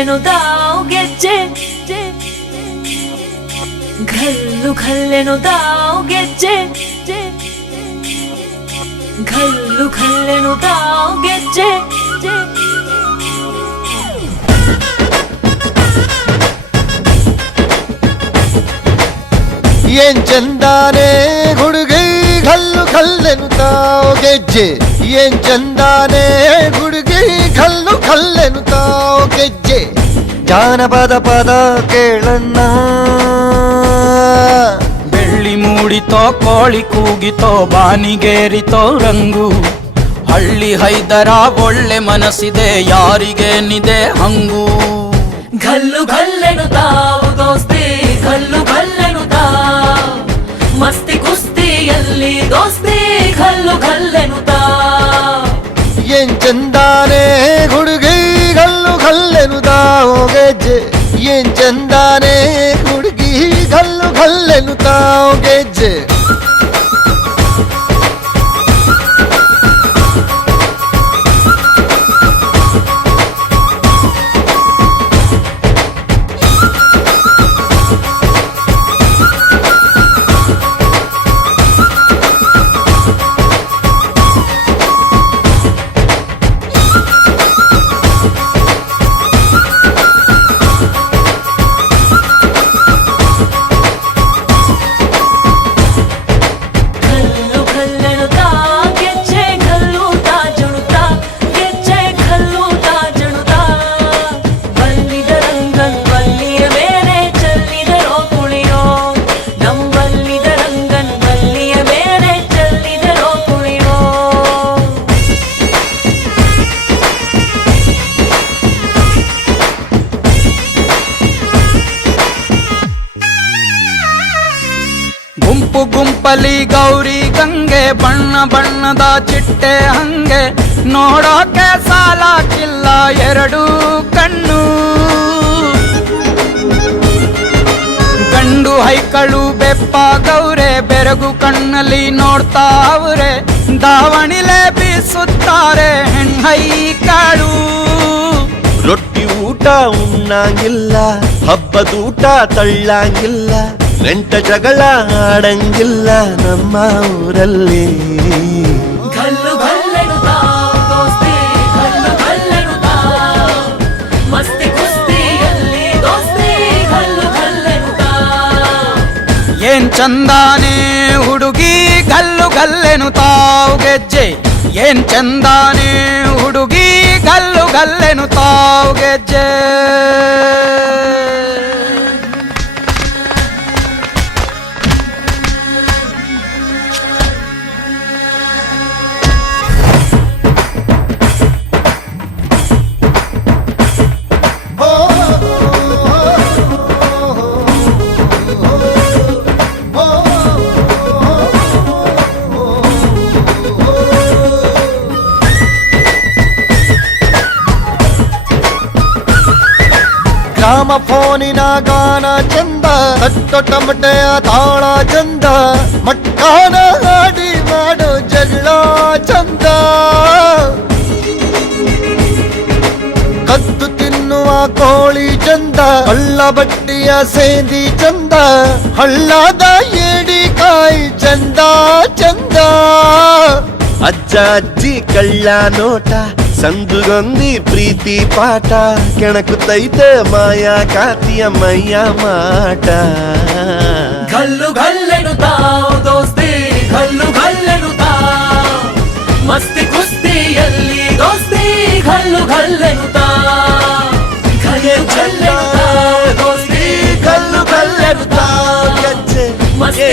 ಘಲ್ಲೆನುತಾವ್ ಗೆಜ್ಜೆ ಘಲ್ಲು ಘಲ್ಲೆನುತಾವ್ ಗೆಜ್ಜೆ ಘಲ್ಲು ಘಲ್ಲೆನುತಾವ್ ಗೆಜ್ಜೆ ಏನ್ ಚಂದಾನೆ ಹುಡುಗಿ ಘಲ್ಲು ಘಲ್ಲೆನುತಾವ್ ಗೆಜ್ಜೆ ಏನ್ ಚಂದಾನೆ ಹುಡುಗಿ ಘಲ್ಲು ಘಲ್ಲೆನುತಾವ್ ಗೆಜ್ಜೆ ಜಾನಪದ ಪದ ಕೇಳಣ್ಣ ಬೆಳ್ಳಿ ಮೂಡಿತೋ ಕೋಳಿ ಕೂಗಿತೋ ಬಾನಿಗೇರಿತೋ ರಂಗು ಹಳ್ಳಿ ಹೈದರ ಒಳ್ಳೆ ಮನಸ್ಸಿದೆ ಯಾರಿಗೇನಿದೆ ಹಂಗು ಘಲ್ಲು ಘಲ್ಲೆನುತಾವ್ ದೋಸ್ತಿ ಘಲ್ಲು ಘಲ್ಲೆನುತಾವ್ ಮಸ್ತಿ ಕುಸ್ತಿಯಲ್ಲಿ ದೋಸ್ತಿ ಘಲ್ಲು ಘಲ್ಲೆನುತಾವ್ ಏನ್ ಚಂದಾನೆ ಹುಡುಗಿ ಘಲ್ಲು ಘಲ್ಲೆನುತಾವ್ ಗೆಜ್ಜೆ ಏನ್ ಚಂದಾನೆ ಹುಡುಗಿ ಘಲ್ಲು ಘಲ್ಲೆನುತಾವ್ ಗೆಜ್ಜೆ ಗುಂಪು ಗುಂಪಲಿ ಗೌರಿ ಗಂಗೆ ಬಣ್ಣ ಬಣ್ಣದ ಚಿಟ್ಟೆ ಹಂಗೆ ನೋಡೋಕೆ ಸಾಲಾಕಿಲ್ಲ ಎರಡು ಕಣ್ಣು ಗಂಡು ಹೈಕಳು ಬೆಪ್ಪ ಗೌರೆ ಬೆರಗು ಕಣ್ಣಲ್ಲಿ ನೋಡ್ತಾವ್ರೆ ದಾವಣಿಲೆ ಬೀಸುತ್ತಾರೆ ಹೆಣ್ಣೈಕಾಳು ರೊಟ್ಟಿ ಊಟ ಉಣ್ಣಂಗಿಲ್ಲ ಹಬ್ಬದೂಟ ತಳ್ಳಂಗಿಲ್ಲ ನೆಂಟ ಜಗಳ ಆಡಂಗಿಲ್ಲ ನಮ್ಮ ಊರಲ್ಲಿ ಘಲ್ಲು ಘಲ್ಲೆನುತಾವ್ ದೋಸ್ತಿ ಘಲ್ಲು ಘಲ್ಲೆನುತಾವ್ ಮಸ್ತಿ ಕುಸ್ತಿಯಲ್ಲಿ ದೋಸ್ತಿ ಘಲ್ಲು ಘಲ್ಲೆನುತಾವ್ ಏನ್ ಚಂದಾನೆ ಹುಡುಗಿ ಘಲ್ಲು ಘಲ್ಲೆನುತಾವ್ ಗೆಜ್ಜೆ ಏನ್ ಚಂದಾನೆ ಹುಡುಗಿ ಘಲ್ಲು ಘಲ್ಲೆನುತಾವ್ ಗೆಜ್ಜೆ ಗ್ರಾಮ ಫೋನಿನ ಗಾನ ಚಂದ ತಟ್ಟೊ ಟಮಟೆಯ ತಾಳ ಚಂದ ಮಟ್ಕಾನ ಹಾಡಿ ಮಾಡೋ ಜಗಳ ಚಂದ ಕದ್ದು ತಿನ್ನುವ ಕೋಳಿ ಚಂದ ಹಳ್ಳ ಬಟ್ಟಿಯ ಸೇಂದಿ ಚಂದ ಹಳ್ಳದ ಏಡಿಕಾಯಿ ಚಂದ ಚಂದ ಅಜ್ಜ ಅಜ್ಜಿ ಕಳ್ಳ ನೋಟ ಸಂದುಗೊಂದಿ ಪ್ರೀತಿ ಪಾಠ ಕೆಣಕುತ್ತೈತೆ ಮಾಯಾ ಕಾತಿಯ ಮೈಯ ಮಾಟ ಘಲ್ಲು ಘಲ್ಲೆನುತಾವ್ ದೋಸ್ತಿ ಘಲ್ಲು ಘಲ್ಲೆನುತಾವ್ ಮಸ್ತಿ ಕುಸ್ತಿಯಲ್ಲಿ ದೋಸ್ತಿ ಘಲ್ಲು ಘಲ್ಲೆನುತಾವ್ ಘಲ್ಲು ಘಲ್ಲೆನುತಾವ್ ದೋಸ್ತಿ ಘಲ್ಲು ಘಲ್ಲೆನುತಾವ್ ಗೆಜ್ಜೆ ಮಸ್ತಿ